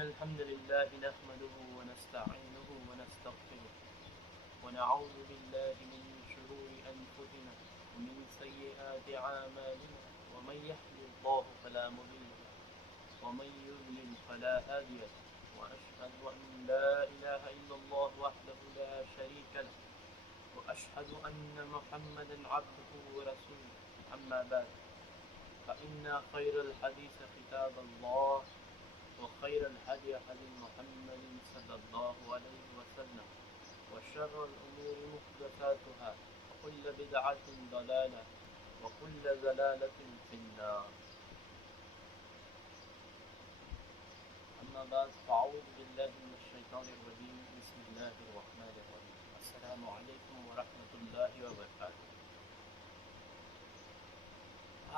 الحمد لله نحمده ونستعينه ونستغفره ونعوذ بالله من شرور أنفسنا ومن سيئات أعمالنا ومن يهد الله فلا مضل له ومن يضلل فلا هادي له وأشهد أن لا إله إلا الله وحده لا شريك له وأشهد أن محمدا عبده ورسوله أما بعد فإن خير الحديث كتاب الله وخير الهدي هدي محمد صلى الله عليه وسلم وشر الأمور محدثاتها وكل بدعة ضلالة وكل ضلالة في النار. أما بعد فأعوذ بالله من الشيطان الرجيم بسم الله الرحمن الرحيم. السلام عليكم ورحمة الله وبركاتہ.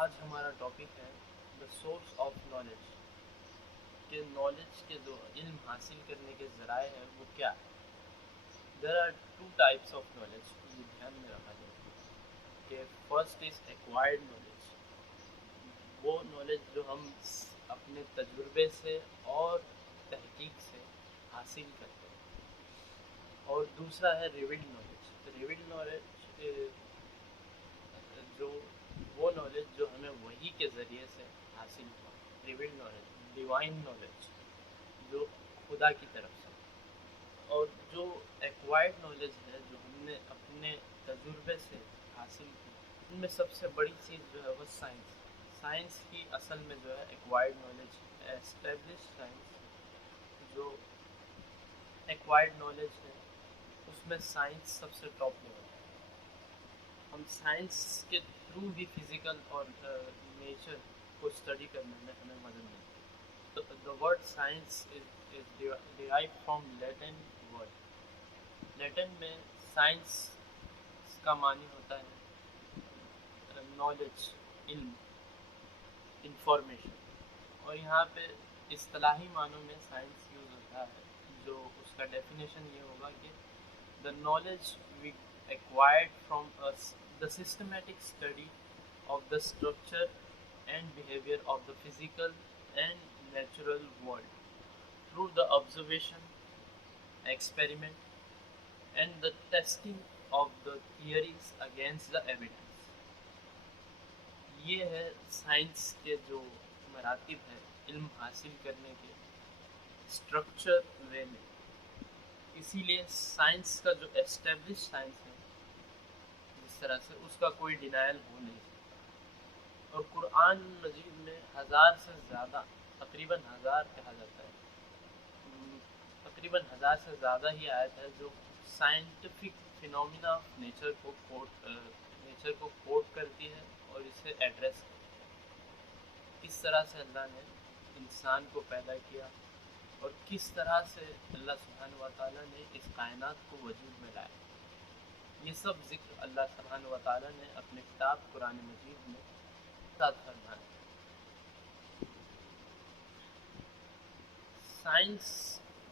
آج ہمارا ٹاپک ہے دا سورس آف نالج، کہ نالج کے جو علم حاصل کرنے کے ذرائع ہیں وہ کیا ہے. There are two types of knowledge, یہ دھیان میں رکھا جائے کہ فرسٹ از ایکوائرڈ نالج، وہ نالج جو ہم اپنے تجربے سے اور تحقیق سے حاصل کرتے ہیں، اور دوسرا ہے ریویلڈ نالج. ریویلڈ نالج جو وہ نالج جو ہمیں وحی کے ذریعے سے حاصل ہوا، ریویلڈ نالج، ڈیوائن نالج جو خدا کی طرف سے. اور جو ایکوائرڈ نالج ہے جو ہم نے اپنے تجربے سے حاصل کی، ان میں سب سے بڑی چیز جو ہے وہ سائنس کی اصل میں جو ہے ایکوائرڈ نالج ہے. اسٹیبلش سائنس جو ایکوائرڈ نالج ہے اس میں سائنس سب سے ٹاپ لیول ہے. ہم سائنس کے تھرو ہی فزیکل اور نیچر کو اسٹڈی کرنے میں ہمیں مدد ملتی ہے. The word science is derived from Latin word. Latin میں سائنس کا معنی ہوتا ہے نالج، علم، انفارمیشن، اور یہاں پہ اصطلاحی معنوں میں سائنس یوز ہوتا ہے، جو اس کا ڈیفینیشن یہ ہوگا کہ the knowledge we acquired from the systematic study of the structure and behavior of the physical and natural world through the observation, experiment, and the testing of the theories against the evidence. یہ ہے science کے جو مراتب ہے علم حاصل کرنے کے اسٹرکچر وے میں. اسی لیے سائنس کا جو اسٹیبلش سائنس ہے جس طرح سے اس کا کوئی ڈینائل ہو نہیں سکتا. اور قرآن مجید میں 1000 سے زیادہ، تقریباً 1000 کہا جاتا ہے، تقریباً 1000 سے زیادہ ہی آیت ہے جو سائنٹیفک فینومینا آف نیچر کو کوٹ کرتی ہے اور اسے ایڈریس کرتی ہے. کس طرح سے اللہ نے انسان کو پیدا کیا اور کس طرح سے اللہ سبحانہ و تعالیٰ نے اس کائنات کو وجود میں لایا، یہ سب ذکر اللہ سبحانہ و تعالیٰ نے اپنے کتاب قرآن مجید میں ساتھ فرمایا. سائنس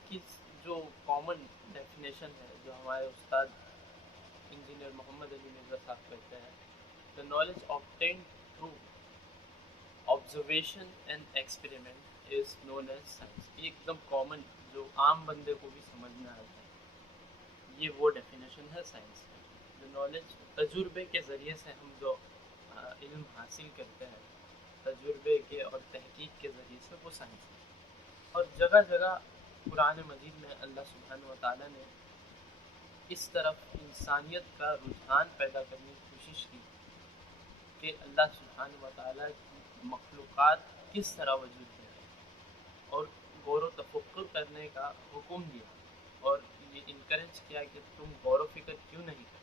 کی جو کامن ڈیفینیشن ہے جو ہمارے استاد انجینئر محمد علی مرزا صاحب کہتے ہیں، the knowledge obtained through observation and experiment is known as science. یہ ایک دم کامن جو عام بندے کو بھی سمجھ میں آتا ہے، یہ وہ ڈیفینیشن ہے سائنس کی. جو نالج تجربے کے ذریعے سے ہم جو علم حاصل کرتے ہیں، تجربے کے اور تحقیق کے ذریعے سے، وہ سائنس ہے. اور جگہ جگہ قرآن مجید میں اللہ سبحانہ و تعالیٰ نے اس طرف انسانیت کا رجحان پیدا کرنے کی کوشش کی کہ اللہ سبحانہ و تعالیٰ کی مخلوقات کس طرح وجود میں آئی، اور غور و تفکر کرنے کا حکم دیا اور یہ انکریج کیا کہ تم غور و فکر کیوں نہیں کرتے.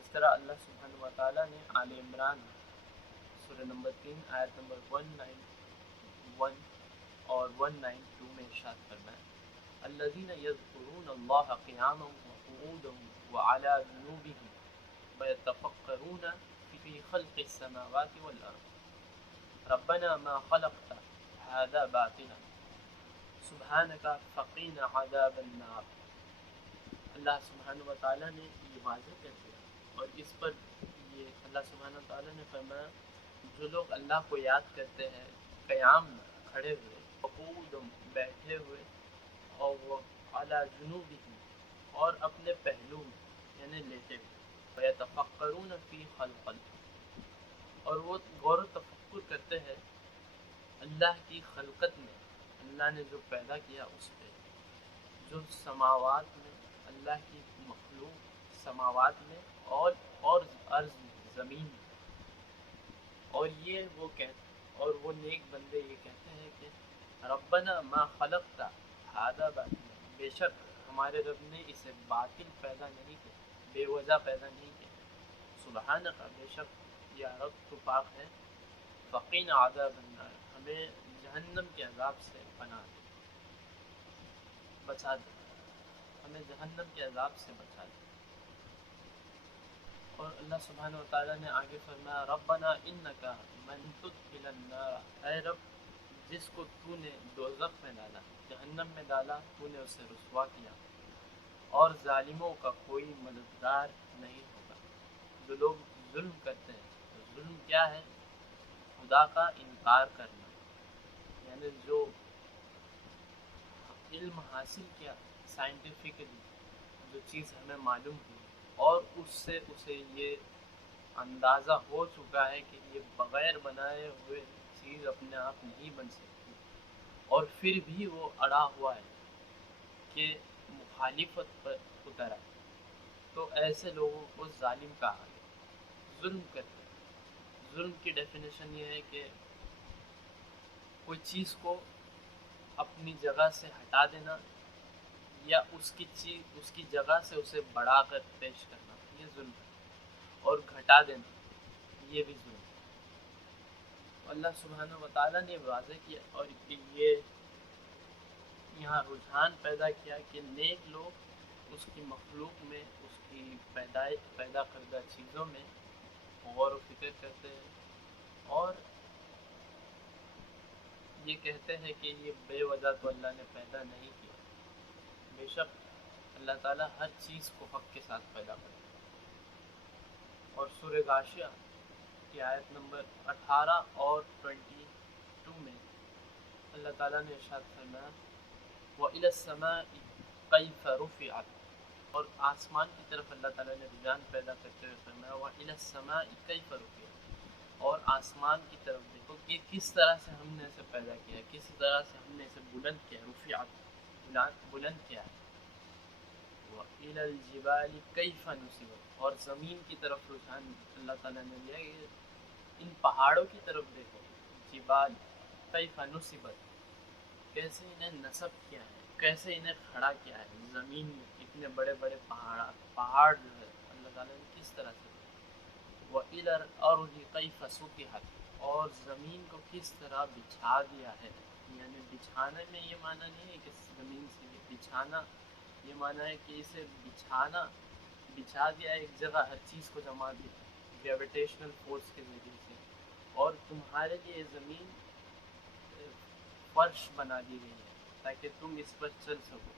اس طرح اللہ سبحانہ و تعالیٰ نے آل عمران سورہ نمبر 3 آیت نمبر 191 اور 192 میں ارشاد فرمایا، الذین یذکرون اللہ قیاما وقعودا وعلی جنوبہم ویتفکرون فی خلق السماوات والارض ربنا ما خلقت هذا باطلا سبحانک فقنا عذاب النار. اللہ سبحانہ و تعالیٰ نے یہ واضح کر دیا، اور اس پر یہ اللہ سبحانہ و تعالیٰ نے فرمایا جو لوگ اللہ کو یاد کرتے ہیں قیام میں کھڑے ہوئے، قعودم بیٹھے ہوئے، اور وہ علی جنوبہم اور اپنے پہلو میں یعنی لیٹے ہوئے، ویتفکرون فی خلق الارض اور وہ غور و تفکر کرتے ہیں اللہ کی خلقت میں، اللہ نے جو پیدا کیا اس پہ، جو سماوات میں اللہ کی مخلوق سماوات میں اور ارض میں زمین میں، اور یہ اور وہ نیک بندے یہ کہتے ہیں کہ ربنا ما خلقت ھذا باطلا، بے شک ہمارے رب نے اسے باطل پیدا نہیں کیا، بے وجہ پیدا نہیں کیا، سبحانک بے شک یا رب تو پاک ہے، فقنا عذاب النار ہمیں جہنم کے عذاب سے پناہ دے، بچا دے، ہمیں جہنم کے عذاب سے بچا دے۔ اور اللہ سبحانہ وتعالیٰ نے آگے فرمایا ربنا انک من تدخل النار، اے رب جس کو تو نے دوزخ میں ڈالا، جہنم میں ڈالا، تو نے اسے رسوا کیا، اور ظالموں کا کوئی مددگار نہیں ہوگا۔ جو لوگ ظلم کرتے ہیں، تو ظلم کیا ہے؟ خدا کا انکار کرنا، یعنی جو علم حاصل کیا سائنٹیفکلی، جو چیز ہمیں معلوم ہوئی اور اس سے اسے یہ اندازہ ہو چکا ہے کہ یہ بغیر بنائے ہوئے چیز اپنے آپ نہیں بن سکتی، اور پھر بھی وہ اڑا ہوا ہے کہ مخالفت پر اترا، تو ایسے لوگوں کو ظالم کہا گیا۔ ظلم کرتے ہیں، ظلم کی ڈیفینیشن یہ ہے کہ کوئی چیز کو اپنی جگہ سے ہٹا دینا یا اس کی جگہ سے اسے بڑھا کر پیش کرنا، یہ ظلم ہے، اور گھٹا دینا یہ بھی ظلم ہے۔ اللہ سبحانہ وتعالیٰ نے واضح کیا اور یہ یہاں رجحان پیدا کیا کہ نیک لوگ اس کی مخلوق میں، اس کی پیدا کردہ چیزوں میں غور و فکر کرتے ہیں، اور یہ کہتے ہیں کہ یہ بے وجہ تو اللہ نے پیدا نہیں کیا، بے شک اللہ تعالیٰ ہر چیز کو حق کے ساتھ پیدا کرتا ہے۔ اور سورہ غاشیہ کی آیت نمبر 18 اور 22 میں اللہ تعالیٰ نے ارشاد فرمایا وَإِلَى السَّمَاءِ كَيْفَ رُفِعَتْ، اور آسمان کی طرف اللہ تعالیٰ نے رجحان پیدا کرتے ہوئے فرمایا وَإِلَى السَّمَاءِ كَيْفَ رُفِعَتْ، اور آسمان کی طرف دیکھو کہ کس طرح سے ہم نے اسے پیدا کیا، کس طرح سے ہم نے اسے بلند کیا، رفعت بلند کیا ہے۔ وَإِلَى الْجِبَالِ كَيْفَ نُصِبَتْ، اور زمین کی طرف رجحان اللہ تعالیٰ نے لیا کہ ان پہاڑوں کی طرف دیکھو، جبال کیف نصبت، کیسے انہیں نصب کیا ہے، کیسے انہیں کھڑا کیا ہے زمین میں، اتنے بڑے بڑے پہاڑ جو ہے اللہ تعالیٰ نے کس طرح سے دیا۔ وَإِلَى الْأَرْضِ كَيْفَ سُطِحَتْ، اور زمین کو کس طرح بچھا دیا ہے، یعنی بچھانے میں یہ معنی نہیں ہے کہ زمین سے بچھانا، یہ معنی ہے کہ اسے بچھا دیا ایک جگہ، ہر چیز کو جما دیا گریویٹیشنل فورس کے ذریعے سے، اور تمہارے لیے زمین فرش بنا دی گئی ہے تاکہ تم اس پر چل سکو۔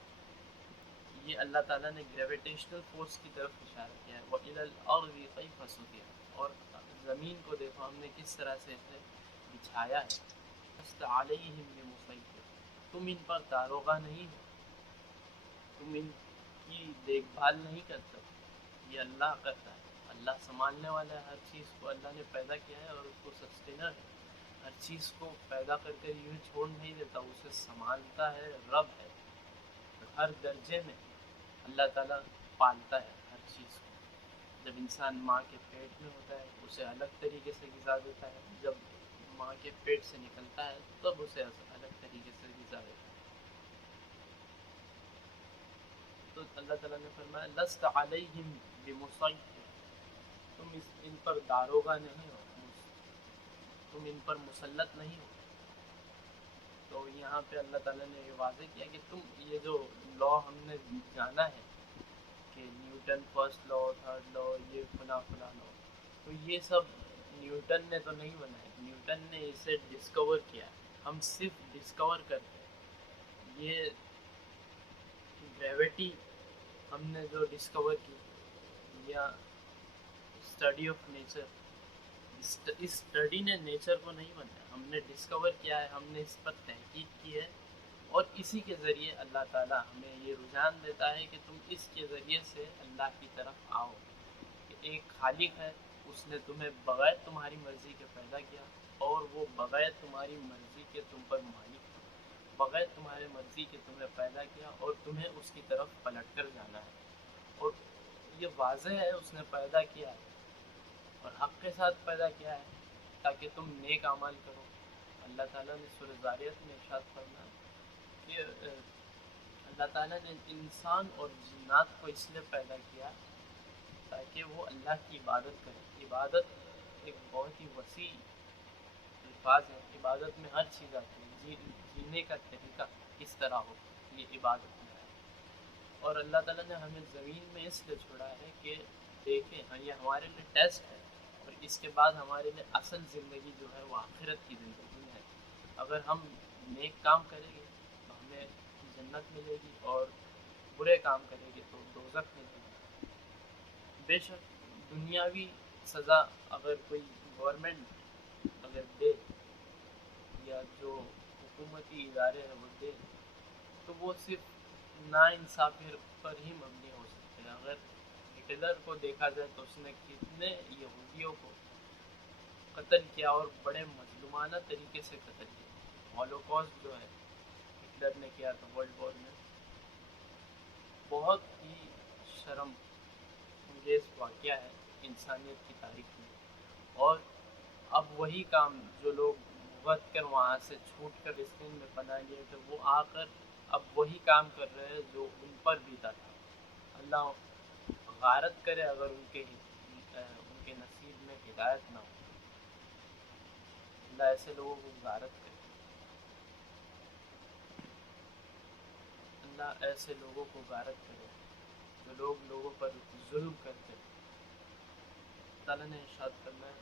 یہ اللہ تعالیٰ نے گریویٹیشنل فورس کی طرف اشارہ کیا ہے۔ وَإِلَى الْأَرْضِ كَيْفَ سُطِحَتْ، اور زمین کو دیکھو ہم نے کس طرح سے اسے بچھایا ہے۔ لَسْتَ عَلَيْهِمْ بِمُصَيْطِرٍ، تم ان پر داروغہ نہیں ہو، تم ان کی دیکھ بھال نہیں کرتا، یہ اللہ کرتا ہے، اللہ سنبھالنے والا ہے ہر چیز کو، اللہ نے پیدا کیا ہے اور اس کو سسٹینر ہے، ہر چیز کو پیدا کر کے یوں چھوڑ نہیں دیتا، اسے سنبھالتا ہے، رب ہے، ہر درجے میں اللہ تعالیٰ پالتا ہے ہر چیز کو۔ جب انسان ماں کے پیٹ میں ہوتا ہے اسے الگ طریقے سے غذا دیتا ہے، جب ماں کے پیٹ سے نکلتا ہے تب اسے الگ طریقے سے غذا دیتا ہے۔ تو اللہ تعالیٰ نے فرمایا لست علیہم بمسیطر، تم ان پر داروغہ نہیں ہو، تم ان پر مسلط نہیں ہو۔ تو یہاں پہ اللہ تعالیٰ نے یہ واضح کیا کہ تم یہ جو لا ہم نے جانا ہے کہ Newton first law, third law, یہ فلاں لا، تو یہ سب نیوٹن نے تو نہیں بنایا، نیوٹن نے اسے ڈسکور کیا، ہم صرف ڈسکور کرتے ہیں۔ یہ گریوٹی ہم نے جو ڈسکور کی، یا اسٹڈی آف نیچر، اس اسٹڈی نے نیچر کو نہیں بنایا، ہم نے ڈسکور کیا ہے، ہم نے اس پر تحقیق کی ہے، اور اسی کے ذریعے اللہ تعالیٰ ہمیں یہ رجحان دیتا ہے کہ تم اس کے ذریعے سے اللہ کی طرف آؤ، کہ ایک خالق ہے، اس نے تمہیں بغیر تمہاری مرضی کے پیدا کیا، اور وہ بغیر تمہاری مرضی کے تم پر مالک ہے، بغیر تمہارے مرضی کے تمہیں پیدا کیا اور تمہیں اس کی طرف پلٹ کر جانا ہے، اور یہ واضح ہے اس نے پیدا کیا ہے اور حق کے ساتھ پیدا کیا ہے تاکہ تم نیک اعمال کرو۔ اللہ تعالیٰ نے سورہ زاریات میں ارشاد فرمایا کہ اللہ تعالیٰ نے انسان اور جنات کو اس لیے پیدا کیا تاکہ وہ اللہ کی عبادت کرے۔ عبادت ایک بہت ہی وسیع الفاظ ہے، عبادت میں ہر چیز آتی ہے، جینے کا طریقہ کس طرح ہو، یہ عبادت میں ہے۔ اور اللہ تعالیٰ نے ہمیں زمین میں اس لیے چھوڑا ہے کہ دیکھیں، ہاں یہ ہمارے لیے ٹیسٹ ہے، اور اس کے بعد ہمارے لیے اصل زندگی جو ہے وہ آخرت کی زندگی ہے۔ اگر ہم نیک کام کریں گے تو ہمیں جنت ملے گی، اور برے کام کریں گے تو دوزخ ملے گی۔ بے شک دنیاوی سزا اگر کوئی گورنمنٹ اگر دے، یا جو حکومتی ادارے ہیں وہ دے، تو وہ صرف نا انصافی پر ہی مبنی ہو سکتے ہیں۔ اگر ہٹلر کو دیکھا جائے تو اس نے کتنے یہودیوں کو قتل کیا، اور بڑے مظلومانہ طریقے سے قتل کیا۔ ہولوکاسٹ جو ہے ہٹلر نے کیا تھا ورلڈ وار میں، بہت ہی شرم انگیز واقعہ ہے انسانیت کی تاریخ میں۔ اور اب وہی کام جو لوگ بھگت کر وہاں سے چھوٹ کر فلسطین میں پناہ لیے تھے، وہ آ کر اب وہی کام کر رہے ہیں جو ان پر بیتا تھا۔ اللہ غارت کرے اگر ان کے نصیب میں ہدایت نہ ہو، اللہ ایسے لوگوں کو غارت کرے، اللہ ایسے لوگوں کو غارت کرے جو لوگوں پر ظلم کرتے ہیں۔ تعالیٰ نے ارشاد فرمایا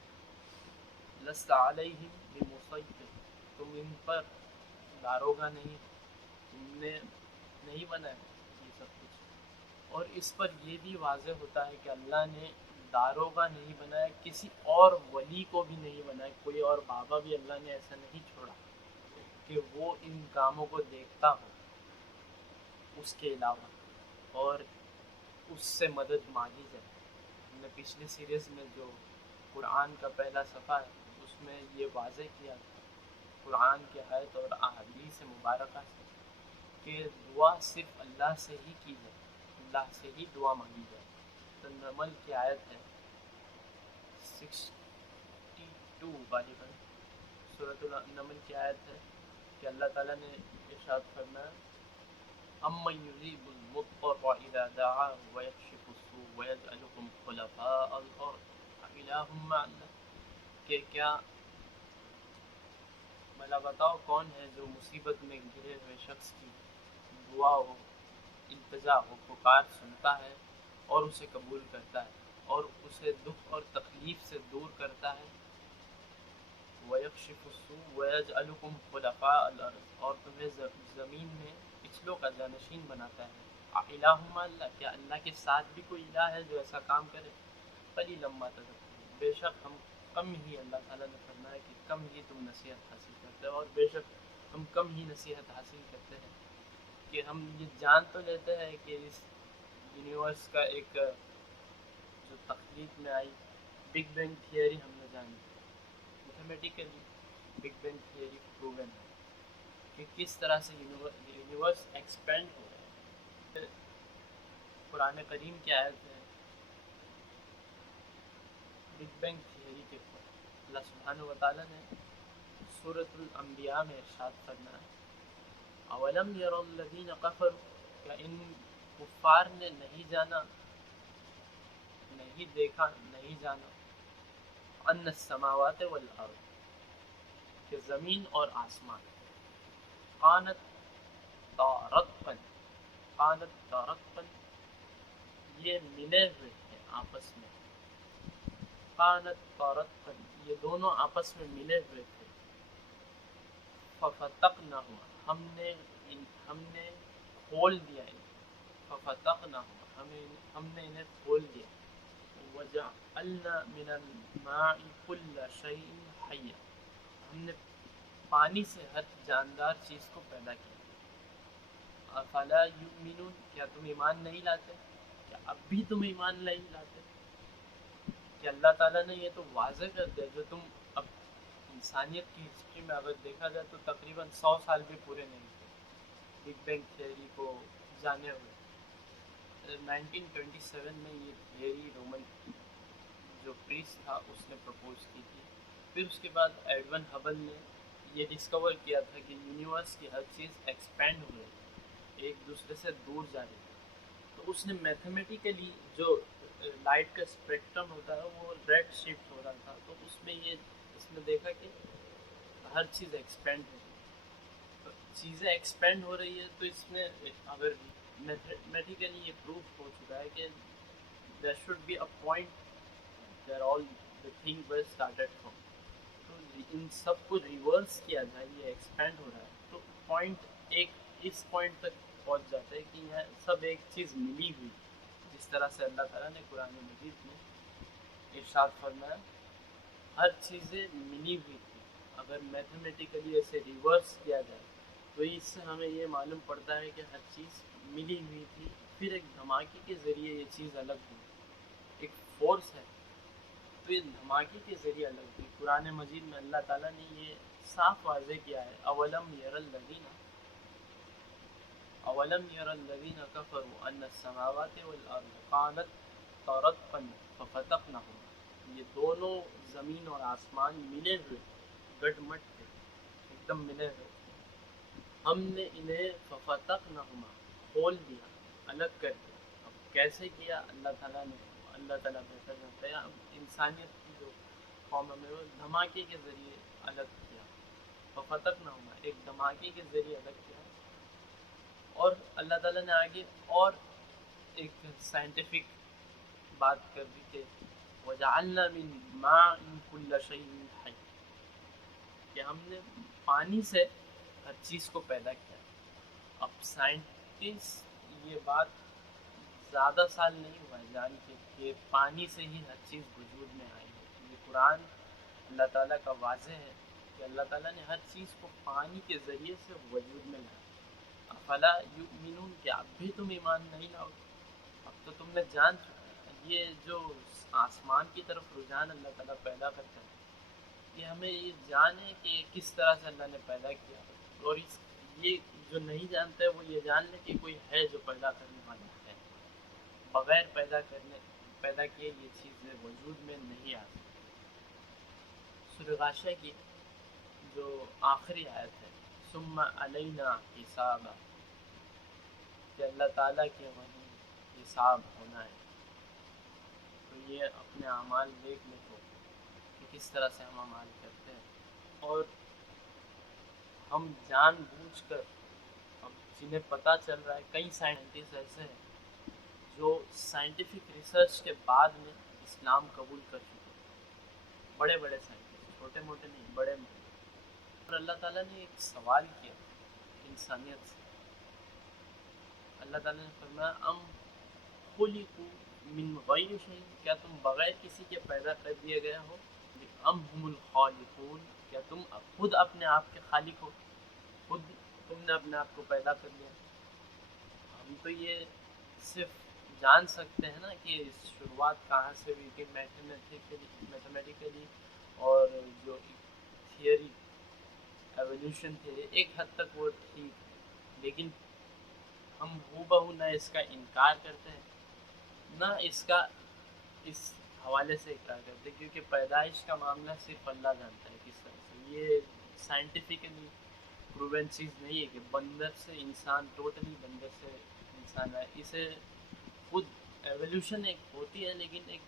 لست علیہم بمسیطر، تم ان پر داروغہ نہیں، تم نے نہیں بنایا یہ سب کچھ۔ اور اس پر یہ بھی واضح ہوتا ہے کہ اللہ نے داروغہ نہیں بنایا، کسی اور ولی کو بھی نہیں بنایا، کوئی اور بابا بھی اللہ نے ایسا نہیں چھوڑا کہ وہ ان کاموں کو دیکھتا ہو اس کے علاوہ، اور اس سے مدد مانگی جائے۔ ہم نے پچھلی سیریز میں جو قرآن کا پہلا صفحہ ہے اس میں یہ واضح کیا تھا قرآن کے آیت اور احادیث مبارکہ سے کہ دعا صرف اللہ سے ہی کی جائے، اللہ سے ہی دعا مانگی جائے۔ تو نمل کی آیت ہے 62 غالباً، سورۃ النمل کی آیت ہے کہ اللہ تعالیٰ نے ارشاد فرمایا امن یجیب المضطر اذا دعاه ویکشف السوء ویجعلکم خلفاء الارض الہ مع اللہ، کہ کیا بھلا بتاؤ کون ہے جو مصیبت میں گرے ہوئے شخص کی دعا ہو، التجا ہو، پکار سنتا ہے اور اسے قبول کرتا ہے، اور اسے دکھ اور تکلیف سے دور کرتا ہے۔ وَيَكْشِفُ السُّوءَ وَيَجْعَلُكُمْ خُلَفَاءَ الْأَرْضِ، اور تمہیں زمین میں پچھلوں کا جانشین بناتا ہے۔ الہ مع اللہ، کیا اللہ کے ساتھ بھی کوئی الہ ہے جو ایسا کام کرے؟ قلیلا ما تذکرون، بے شک ہم کم ہی، اللہ تعالیٰ نے فرمایا کہ کم ہی تم نصیحت حاصل کرتے ہو، اور بے شک ہم کم ہی نصیحت حاصل کرتے ہیں۔ کہ ہم یہ جان تو لیتے ہیں کہ اس یونیورس کا ایک جو تخلیق میں آئی بگ بینگ تھیوری ہم نے جانی، mathematically big bang theory proven ہے کہ کس طرح سے یونیورس ایکسپینڈ ہو رہا ہے۔ قرآن کریم کی آیت ہے بگ بینگ تھیوری کے اوپر، اللہ سبحانہ و تعالیٰ نے سورۃ الانبیاء میں ارشاد فرمایا اولم یر الذین کفروا، کیا ان کفار نے نہیں جانا، نہیں دیکھا، نہیں جانا ان السماوات والارض، کہ زمین اور آسمان قانت تارقا، قانت تارقا یہ ملے ہوئے ہیں آپس میں، قانت تارقا یہ دونوں آپس میں ملے ہوئے تھے، ففتقناہما ہم نے کھول دیا انہیں، ففتقناہما ہم نے انہیں کھول دیا، وَجَعَلْنَا مِنَ الْمَاءِ كُلَّ شَيْءٍ حَيٍّ، ہم نے پانی سے ہر جاندار چیز کو پیدا کیا۔ افلا یؤمنون، کیا تم ایمان نہیں لاتے؟ کیا اب بھی تم ایمان نہیں لاتے کہ اللہ تعالیٰ نے یہ تو واضح کر دیا جو تم اب انسانیت کی ہسٹری میں اگر دیکھا جائے تو تقریباً 100 سال بھی پورے نہیں تھے بگ بینگ تھیوری کو جانے ہوئے۔ 1927 میں یہ تھیوری رومن جو پریس تھا اس نے پرپوز کی تھی۔ پھر اس کے بعد ایڈون ہبل نے یہ ڈسکور کیا تھا کہ یونیورس کی ہر چیز ایکسپینڈ ہو رہی ہے، ایک دوسرے سے دور جا رہی ہے۔ تو اس نے میتھمیٹیکلی جو لائٹ کا اسپیکٹرم ہوتا ہے وہ ریڈ شفٹ ہو رہا تھا، تو اس میں دیکھا کہ ہر چیز ایکسپینڈ ہو رہی ہے، تو چیزیں ایکسپینڈ ہو رہی ہے، تو اس میں اگر میتھمیٹیکلی یہ پروف ہو چکا ہے کہ there should be a point there all the thing were started from، تو ان سب کو ریورس کیا جائے، یہ ایکسپینڈ ہو رہا ہے تو پوائنٹ ایک اس پوائنٹ تک پہنچ جاتا ہے کہ یہ سب ایک چیز ملی ہوئی، جس طرح سے اللہ تعالیٰ نے قرآن مجید میں ارشاد فرمایا ہر چیزیں ملی ہوئی تھی۔ اگر میتھمیٹیکلی ایسے ریورس کیا جائے تو اس سے ہمیں یہ معلوم پڑتا ہے کہ ہر چیز ملی ہوئی تھی، پھر ایک دھماکے کے ذریعے یہ چیز الگ ہوئی، ایک فورس ہے تو یہ دھماکے کے ذریعے الگ ہوئی۔ قرآن مجید میں اللہ تعالیٰ نے یہ صاف واضح کیا ہے، اولم یر الذین کفروا ان السماوات والارض کانت رتقا ففتقناہما، یہ دونوں زمین اور آسمان ملے ہوئے گڈ مٹ تھے، ایک دم ملے ہوئے، ہم نے انہیں ففتقناہما کھول دیا، الگ کر دیا۔ اب کیسے کیا اللہ تعالیٰ نے، اللہ تعالیٰ بہتر جانتا ہے۔ اب انسانیت کی جو قوم میں وہ دھماکے کے ذریعے الگ کیا، ففتقناہما ایک دھماکے کے ذریعے الگ کیا۔ اور اللہ تعالیٰ نے آگے اور ایک سائنٹیفک بات کر دی کہ وَجَعَلْنَا مِن مَاءٍ كُلَّ شَيْءٍ حَيٍّ، کہ ہم نے پانی سے ہر چیز کو پیدا کیا۔ اب سائنٹسٹ یہ بات زیادہ سال نہیں ہوا ہے جان کے کہ پانی سے ہی ہر چیز وجود میں آئی ہے، یہ قرآن اللہ تعالیٰ کا واضح ہے کہ اللہ تعالیٰ نے ہر چیز کو پانی کے ذریعے سے وجود میں لایا۔ افلا یؤمنون، کہ اب بھی تم ایمان نہیں لاؤ؟ اب تو تم نے جان چکا، یہ جو آسمان کی طرف رجحان اللہ تعالیٰ پیدا کرتا ہے، یہ ہمیں یہ جان ہے کہ کس طرح سے اللہ نے پیدا کیا، اور یہ جو نہیں جانتا ہے وہ یہ جان لے کہ کوئی ہے جو پیدا کرنے والا ہے، بغیر پیدا کیے یہ چیزیں وجود میں نہیں آتی۔ سورہ غاشیہ کی جو آخری آیت ہے، ثم علینا حسابا، کہ اللہ تعالیٰ کے وہیں حساب ہونا ہے، تو یہ اپنے اعمال دیکھ لے تو کہ کس طرح سے ہم اعمال کرتے ہیں، اور ہم جان بوجھ کر، اب جنہیں پتہ چل رہا ہے، کئی سائنٹسٹ ایسے ہیں جو سائنٹیفک ریسرچ کے بعد میں اسلام قبول کر چکے ہیں، بڑے بڑے سائنٹسٹ، چھوٹے موٹے نہیں، بڑے موٹے۔ اور اللہ تعالیٰ نے ایک سوال کیا انسانیت سے، اللہ تعالیٰ نے فرمایا ام خلقوا من غیر شیء، کیا تم بغیر کسی کے پیدا کر دیے گئے ہو، ام هم الخالقون، کیا تم خود اپنے آپ کے خالق ہو، خود تم نے اپنے آپ کو پیدا کر لیا۔ ہم تو یہ صرف جان سکتے ہیں نا کہ شروعات کہاں سے ہوئی کہ میتھمیٹیکلی، اور جو تھیوری ایولیوشن تھے ایک حد تک وہ ٹھیک ہے، لیکن ہم ہو بہو نہ اس کا انکار کرتے ہیں نہ اس حوالے سے اقرار کرتے، کیونکہ پیدائش کا معاملہ صرف اللہ جانتا ہے کس طرح سے، یہ سائنٹیفکلی پروون چیز نہیں ہے کہ بندر سے انسان، ٹوٹلی بندر سے انسان ہے، اسے خود ایولیوشن ایک ہوتی ہے لیکن ایک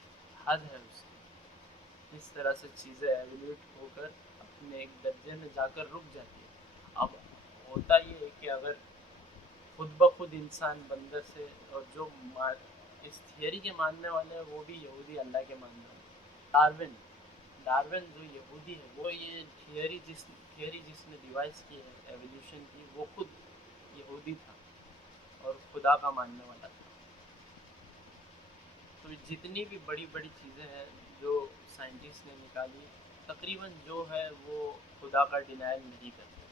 حد ہے اس کی، اس طرح سے چیزیں ایولیوٹ ہو کر اپنے ایک درجے میں جا کر رک جاتی ہے۔ اب ہوتا یہ ہے کہ اگر خود بخود انسان بندر سے، اور جو اس تھیوری کے ماننے والے ہیں وہ بھی یہودی اللہ کے ماننے والے، ڈارون جو یہودی ہے وہ یہ تھیوری جس نے ڈیوائس کی ہے ایولیوشن کی، وہ خود یہودی تھا اور خدا کا ماننے والا تھا۔ تو تو جتنی بھی بڑی بڑی چیزیں ہیں جو سائنٹسٹ نے نکالی، تقریباً جو ہے وہ خدا کا ڈینائل نہیں کرتے.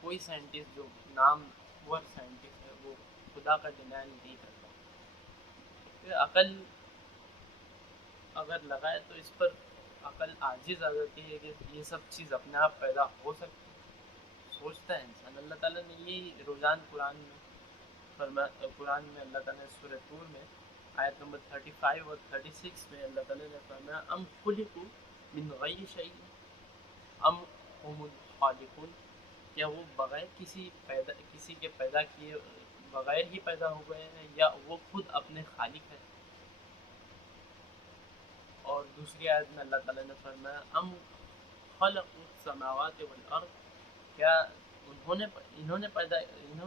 کوئی سائنٹسٹ جو نامور سائنٹسٹ ہے وہ خدا کا ڈینائل نہیں کرتا. کہ عقل اگر لگائے تو اس پر عقل عاجز آ جاتی ہے کہ یہ سب چیز اپنے آپ پیدا ہو سکتی ہے. سوچتا ہے انسان. اللہ تعالیٰ نے یہی روزان قرآن میں اللہ تعالیٰ نے سورہ طور میں آیت نمبر 35 اور 36 میں اللہ تعالیٰ نے فرمایا ام خلقوا من غیر شیء ام هم الخالقون. کیا وہ بغیر کسی کے پیدا کیے بغیر ہی پیدا ہو گئے ہیں یا وہ خود اپنے خالق ہیں. اور دوسری آیت میں اللہ تعالیٰ نے فرمایا ام خلقوا السماوات والارض. کیا انہوں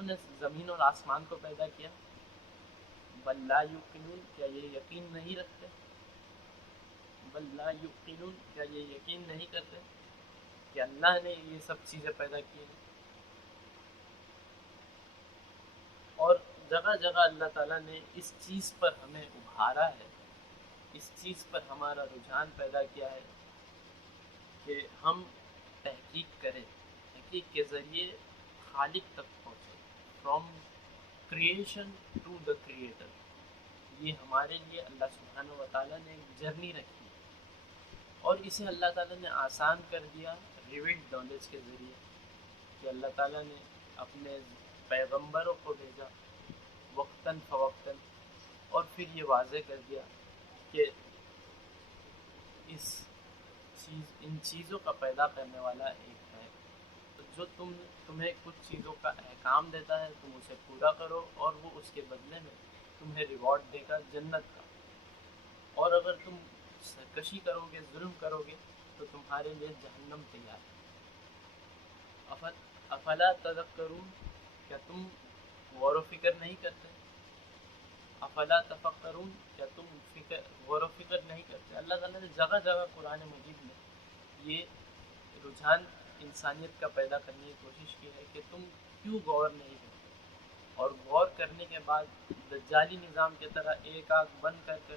نے زمین اور آسمان کو پیدا کیا. بل لا یوقنون. کیا یہ یقین نہیں رکھتے. بل لا یوقنون. کیا یہ یقین نہیں کرتے کہ اللہ نے یہ سب چیزیں پیدا کی ہیں. اور جگہ جگہ اللہ تعالیٰ نے اس چیز پر ہمیں ابھارا ہے، اس چیز پر ہمارا رجحان پیدا کیا ہے کہ ہم تحقیق کریں، تحقیق کے ذریعے خالق تک پہنچے. From creation to the creator. یہ ہمارے لیے اللہ سبحانہ و تعالیٰ نے ایک جرنی رکھی ہے اور اسے اللہ تعالیٰ نے آسان کر دیا ریویلڈ نالج کے ذریعے. کہ اللہ تعالیٰ نے اپنے پیغمبروں کو بھیجا وقتاً فوقتاً اور پھر یہ واضح کر دیا کہ ان چیزوں کا پیدا کرنے والا ایک ہے. تو جو تمہیں کچھ چیزوں کا احکام دیتا ہے تم اسے پورا کرو اور وہ اس کے بدلے میں تمہیں ریوارڈ دے گا جنت کا. اور اگر تم سرکشی کرو گے، ظلم کرو گے تو تمہارے لیے جہنم تیار ہے. افلا تذکرون. کیا تم غور و فکر نہیں کرتے. افلا تفکرون. کیا تم غور و فکر نہیں کرتے. اللہ تعالیٰ نے جگہ جگہ قرآن مجید میں یہ رجحان انسانیت کا پیدا کرنے کی کوشش کی ہے کہ تم کیوں غور نہیں کرتے. اور غور کرنے کے بعد دجالی نظام کی طرح ایک آنکھ بند کر کر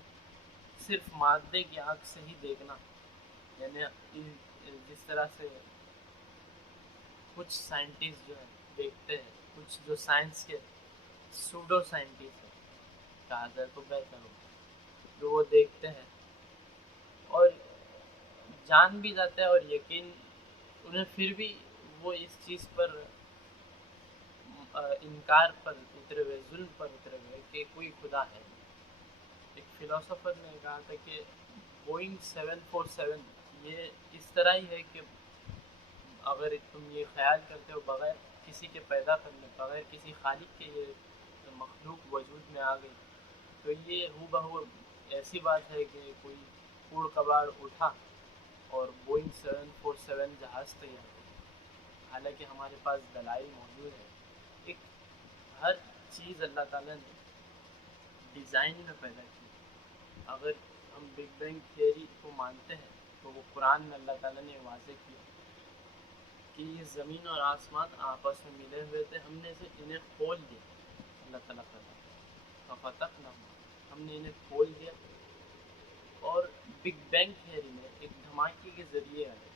صرف مادے کی آنکھ سے ہی دیکھنا، یعنی جس طرح سے کچھ سائنٹسٹ جو ہے دیکھتے ہیں، کچھ جو سائنس کے سوڈو سائنٹسٹ ہیں کہا جائے تو بہتر ہو، جو وہ دیکھتے ہیں اور جان بھی جاتے ہیں اور یقین انہیں پھر بھی وہ اس چیز پر انکار پر اترے ہوئے، ظلم پر اترے ہوئے کہ کوئی خدا ہے. ایک فلاسفر نے کہا تھا کہ بوئنگ 747 یہ اس طرح ہی ہے کہ اگر تم یہ خیال کرتے ہو بغیر کسی کے پیدا کرنے، بغیر کسی خالق کے یہ مخلوق وجود میں آ گئی تو یہ ہو بہو ایسی بات ہے کہ کوئی کوڑ کباڑ اٹھا اور بوئنگ 747 جہاز تیار ہو. حالانکہ ہمارے پاس دلائل موجود ہے. ایک ہر چیز اللہ تعالیٰ نے ڈیزائن میں پیدا کی. اگر ہم بگ بینگ تھیوری کو مانتے ہیں تو وہ قرآن میں اللہ تعالیٰ نے واضح کیا کہ یہ زمین اور آسمان آپس میں ملے ہوئے تھے، ہم نے انہیں کھول دیا. اللہ تعالیٰ کا فتح نہ ہوا، ہم نے انہیں کھول دیا. اور بگ بینگ تھیوری میں ایک دھماکے کے ذریعے آئے.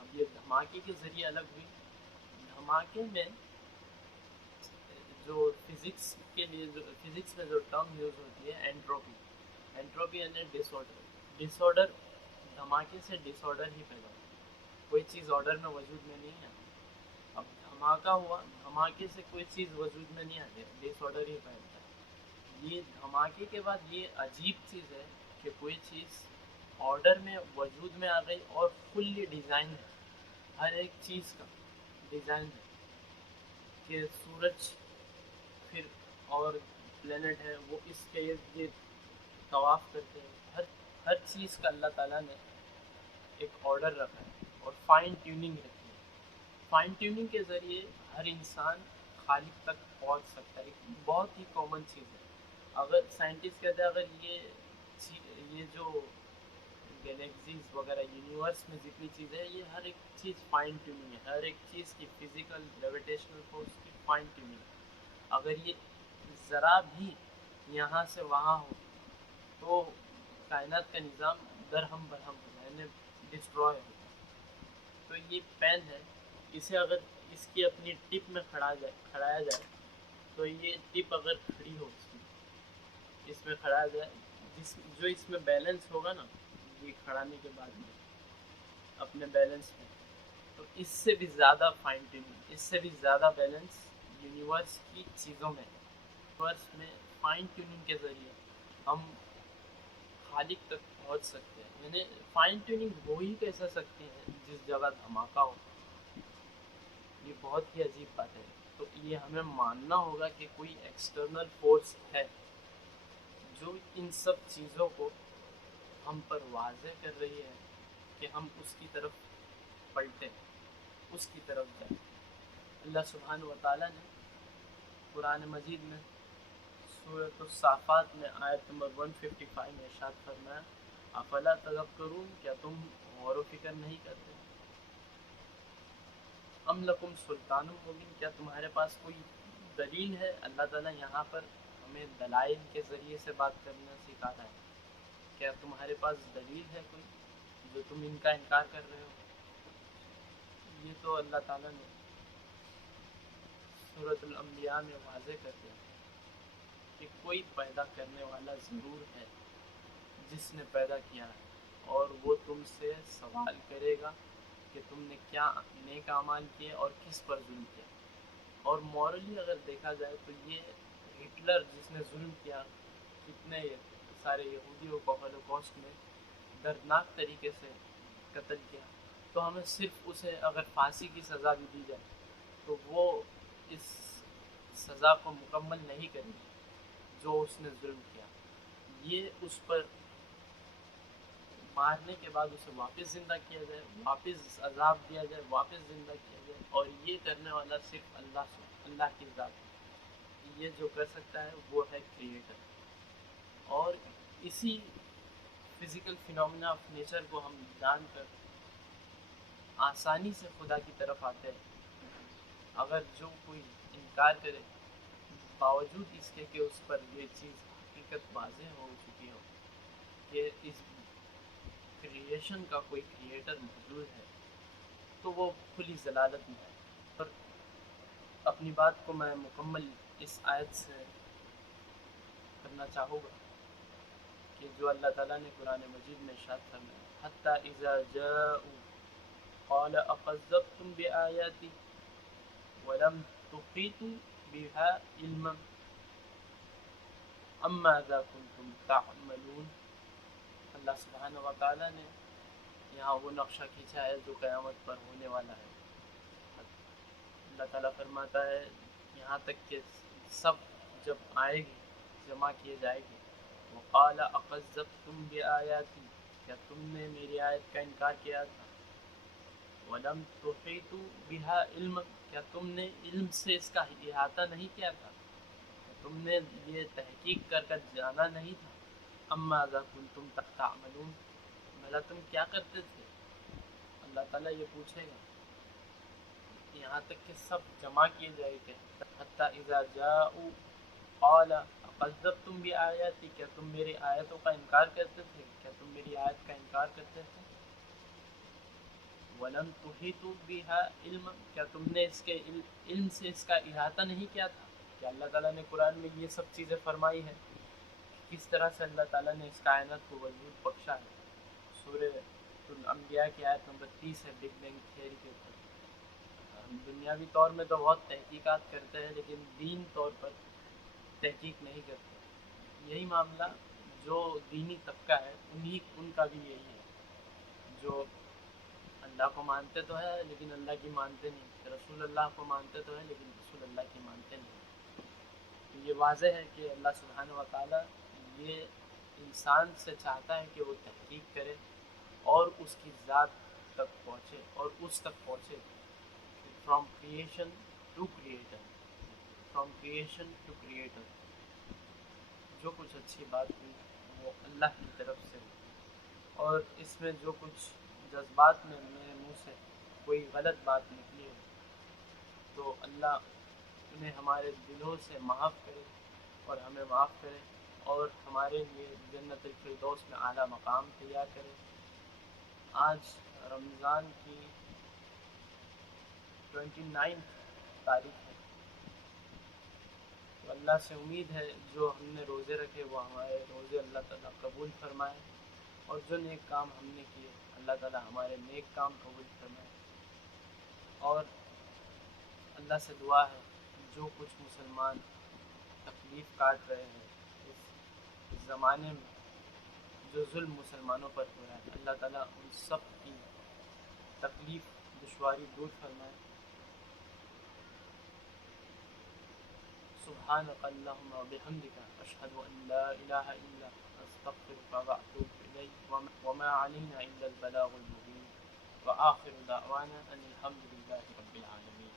اب یہ دھماکے کے ذریعے الگ ہوئی. دھماکے میں جو فزکس میں جو ٹرم یوز ہوتی ہے اینٹروپی یعنی ڈس آرڈر. دھماکے سے ڈس آرڈر ہی پیدا ہوتا ہے، کوئی چیز آرڈر میں وجود میں نہیں آتی. اب دھماکہ ہوا، دھماکے سے کوئی چیز وجود میں نہیں آتی، ڈس آرڈر ہی پھیلتا ہے. یہ دھماکے کے بعد یہ عجیب چیز ہے کہ کوئی چیز آرڈر میں وجود میں آ گئی اور فلی ڈیزائن ہے. ہر ایک چیز کا ڈیزائن ہے کہ سورج پھر اور پلینٹ ہے وہ اس کے ارد گرد طواف کرتے ہیں. ہر چیز کا اللہ تعالیٰ نے ایک آرڈر رکھا ہے اور فائن ٹیوننگ رکھی ہے. فائن ٹیوننگ کے ذریعے ہر انسان خالق تک پہنچ سکتا ہے. ایک بہت ہی کامن چیز ہے. اگر سائنٹسٹ کہتے ہیں اگر یہ جو گلیکسیز وغیرہ یونیورس میں جتنی چیزیں ہیں یہ ہر ایک چیز فائن ٹیوننگ ہے، ہر ایک چیز کی فزیکل گریویٹیشنل فورس کی فائن ٹیوننگ. اگر یہ ذرا بھی یہاں سے وہاں ہو تو کائنات کا نظام درہم برہم ہوتا ہے، یعنی ڈسٹروائے ہوتا ہے۔ تو یہ پین ہے، اسے اگر اس کی اپنی ٹپ میں کھڑایا جائے تو یہ ٹپ اگر کھڑی ہو اس میں کھڑایا جائے، جو اس میں بیلنس ہوگا نا یہ کھڑانے کے بعد میں اپنے بیلنس میں، تو اس سے بھی زیادہ فائن ٹیوننگ، اس سے بھی زیادہ بیلنس یونیورس کی چیزوں میں ہے۔ یونیورس میں فائن ٹیوننگ کے ذریعے ہم خالق تک پہنچ سکتے ہیں، یعنی فائن ٹیوننگ وہی کیسے سکتے ہیں جس جگہ دھماکہ ہو۔ یہ بہت ہی عجیب بات ہے۔ تو یہ ہمیں ماننا ہوگا کہ کوئی ایکسٹرنل فورس ہے جو ان سب چیزوں کو ہم پر واضح کر رہی ہے کہ ہم اس کی طرف پلٹیں، اس کی طرف جائیں۔ اللہ سبحانہ و تعالیٰ نے قرآن مجید میں سورۃ الصافات میں آیت نمبر 155 میں ارشاد فرمایا، افلا تذکرون، کیا تم غور و فکر نہیں کرتے؟ ام لکم سلطان مبین، کیا تمہارے پاس کوئی دلیل ہے؟ اللہ تعالیٰ یہاں پر ہمیں دلائل کے ذریعے سے بات کرنا سکھاتا ہے۔ کیا تمہارے پاس دلیل ہے کوئی جو تم ان کا انکار کر رہے ہو؟ یہ تو اللہ تعالیٰ نے سورۃ الانبیاء میں واضح کر دیا کہ کوئی پیدا کرنے والا ضرور ہے جس نے پیدا کیا ہے، اور وہ تم سے سوال کرے گا کہ تم نے کیا نیک اعمال کیے اور کس پر ظلم کیا۔ اور مورلی اگر دیکھا جائے تو یہ ہٹلر جس نے ظلم کیا، کتنے سارے یہودیوں کو ہولوکاسٹ میں دردناک طریقے سے قتل کیا، تو ہمیں صرف اسے اگر پھانسی کی سزا بھی دی جائے تو وہ اس سزا کو مکمل نہیں کرے گی جو اس نے ظلم کیا۔ یہ اس پر مارنے کے بعد اسے واپس زندہ کیا جائے، واپس عذاب دیا جائے، واپس زندہ کیا جائے، اور یہ کرنے والا صرف اللہ کی ذات ہے۔ یہ جو کر سکتا ہے وہ ہے کریٹر۔ اور اسی فزیکل فینومینا آف نیچر کو ہم جان کر آسانی سے خدا کی طرف آتے ہیں۔ اگر جو کوئی انکار کرے باوجود اس کے کہ اس پر یہ چیز حقیقت واضح ہو چکی ہو کہ اس کریشن کا کوئی کریٹر موجود ہے، تو وہ کھلی ضلالت میں ہے۔ اور اپنی بات کو میں مکمل اس آیت سے کرنا چاہوں گا کہ جو اللہ تعالیٰ نے قرآن مجید میں ارشاد فرمایا، حتی اذا جاءوا قال اکذبتم بآیاتی ولم تحیطوا بها علما ام ماذا کنتم تعملون۔ اللہ سبحانہ و تعالیٰ نے یہاں وہ نقشہ کھینچا ہے جو قیامت پر ہونے والا ہے۔ اللہ تعالیٰ فرماتا ہے یہاں تک کہ سب جب آئے گی، جمع کیے جائے گی، وقال اکذبتم بآیاتی، کیا تم نے میری آیت کا انکار کیا تھا، ولم تحیطوا بها علما، کیا تم نے علم سے اس کا احاطہ نہیں کیا تھا، تم نے یہ تحقیق کر جانا نہیں تھا، ام ماذا کنتم تعملون، بھلا تم کیا کرتے تھے؟ اللہ تعالیٰ یہ پوچھے گا یہاں تک کہ سب جمع کیے جائے گے۔ حتی اذا جاءوا قال اکذبتم بآیاتی، کیا تم میری آیتوں کا انکار کرتے تھے، کیا تم میری آیت کا انکار کرتے تھے، ولم تحیطوا بها علما، کیا تم نے اس کے علم سے اس کا احاطہ نہیں کیا تھا۔ کہ اللہ تعالیٰ نے قرآن میں یہ سب چیزیں فرمائی ہیں، کس طرح سے اللہ تعالیٰ نے اس کائنات کو وجود بخشا ہے۔ سورۃ الانبیاء کی آیت نمبر 30 ہے بگ بینگ تھیوری کے اوپر۔ ہم دنیاوی طور میں تو بہت تحقیقات کرتے ہیں لیکن دین طور پر تحقیق نہیں کرتے۔ یہی معاملہ جو دینی طبقہ ہے ان کا بھی یہی ہے، جو اللہ کو مانتے تو ہے لیکن اللہ کی مانتے نہیں، رسول اللہ کو مانتے تو ہے لیکن رسول اللہ کی مانتے نہیں۔ تو یہ واضح ہے کہ اللہ سبحانہ و تعالیٰ یہ انسان سے چاہتا ہے کہ وہ تحقیق کرے اور اس کی ذات تک پہنچے، اور اس تک پہنچے from creation to creator, from creation to creator. جو کچھ اچھی بات ہوئی وہ اللہ کی طرف سے ہوئی، اور اس میں جو کچھ جذبات میں میرے منہ سے کوئی غلط بات نکلی ہے تو اللہ انہیں ہمارے دلوں سے معاف کرے اور ہمیں معاف کرے۔ اور ہمارے لیے جنت الفردوس میں اعلیٰ مقام تیار کرے۔ آج رمضان کی 29 تاریخ ہے، تو اللہ سے امید ہے جو ہم نے روزے رکھے وہ ہمارے روزے اللہ تعالیٰ قبول فرمائے، اور جو نیک کام ہم نے کیے اللہ تعالیٰ ہمارے نیک کام قبول فرمائے۔ اور اللہ سے دعا ہے جو کچھ مسلمان تکلیف کاٹ رہے ہیں اس زمانے میں، جو ظلم مسلمانوں پر ہو رہا ہے، اللہ تعالیٰ ان سب کی تکلیف دشواری دور فرمائے۔ سبحانک اللہم وبحمدک اشہد ان لا الہ الا انت استغفرک واتوب الیک وما علینا الا البلاغ المبین وآخر دعوانا ان الحمد للہ رب العالمین۔